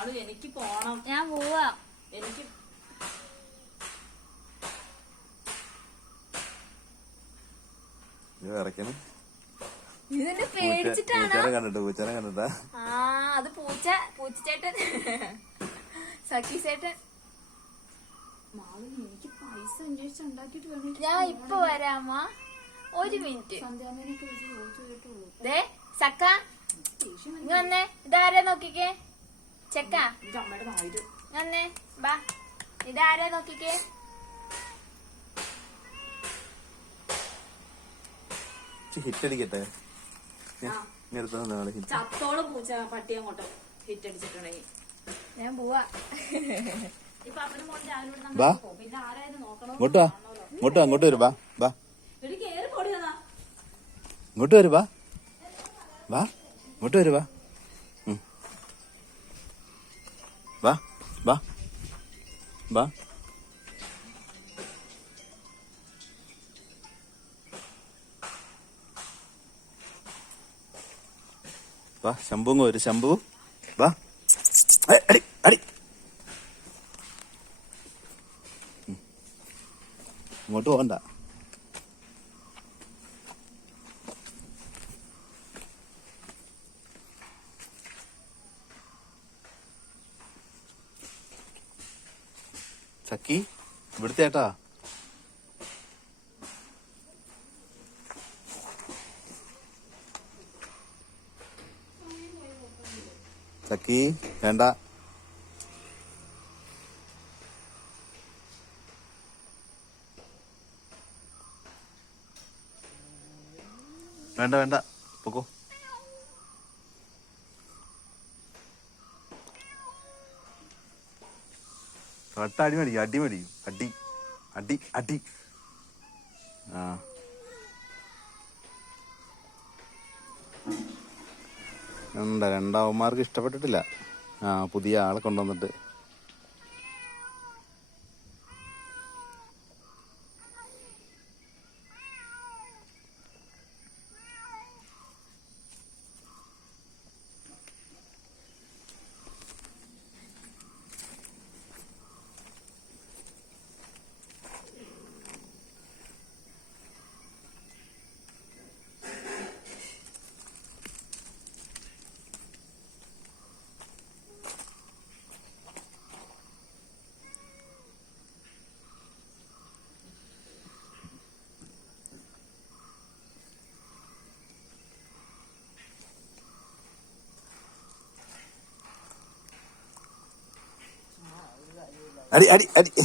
മാളു എനിക്ക് പോണം. ഞാൻ പോവാ. എനിക്ക് ഇത് വിറയ്ക്കണം ഇതിന്റെ പൂച്ച- പേടിച്ചിട്ടാണ്? പൂച്ചനെ കണ്ടിട്ട് പൂച്ചനെ കണ്ടിട്ടാ? ആ അത് പൂച്ച സഖി ചേട്ടൻ. എനിക്ക് പൈസ അന്വേഷിച്ച് ഉണ്ടാക്കിയിട്ട് വേണം ഞാൻ ഇപ്പൊ വരാമാ? ഒരു മിനിറ്റ്. സന്ധ്യാമേനൊക്കെ വിളിച്ച് ചോദിച്ചു കേട്ടുള്ളൂ ദേ സക്ക ഇങ്ങ് വന്നേ. ഇതാരാ നോക്കിക്കേ? ചെക്ക. വന്നേ ബാ. ഇതാരാ നോക്കിക്കേ? ഹിറ്റ് അടിക്കട്ടെ? ചത്തോളം പൂച്ച പട്ടി അങ്ങോട്ട് ഹിറ്റ് അടിച്ചിട്ടുണ്ടെങ്കിൽ ഞാൻ പോവാ. ഇങ്ങോട്ട് വാ. ഇങ്ങോട്ട് അങ്ങോട്ട് വരും ബാ ഇങ്ങോട്ട് വരും ബാ. വാ ഇങ്ങോട്ട് വരും ബാ. വാ വാ വാ വാ ശംഭു ഒരു ശംഭു വാ അടി അടി ഇങ്ങോട്ട് പോകണ്ട ചക്കി. ഇവിടുത്തെ ഏട്ടാ ചക്കി വേണ്ട. വേണ്ട വേണ്ട. പൊക്കോ. തൊട്ട അടി മേടിക്കും അടി മേടിക്കും അടി അടി. അടി ആ. എന്താ രണ്ടാവന്മാർക്ക് ഇഷ്ടപ്പെട്ടിട്ടില്ല. ആ പുതിയ ആളെ കൊണ്ടുവന്നിട്ട്. ありありあり。